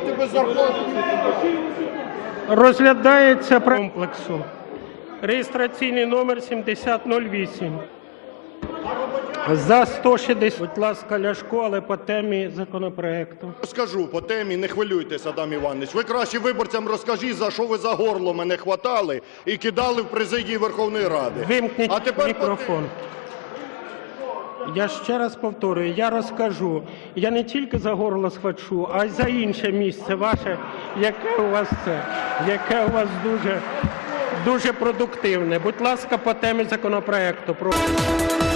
працювати без зарплати. Розглядається про- комплексу. Реєстраційний номер 7008. За 160. Будь ласка, Ляшко, але по темі законопроекту. Скажу по темі, не хвилюйтесь, Адам Іванович. Ви краще виборцям розкажіть, за що ви за горло мене хватали і кидали в президії Верховної Ради. Вимкніть А тепер по мікрофон. Я ще раз повторюю, я розкажу. Я не тільки за горло схвачу, а й за інше місце ваше, яке у вас це, яке у вас дуже, дуже продуктивне. Будь ласка, по темі законопроекту. Прошу.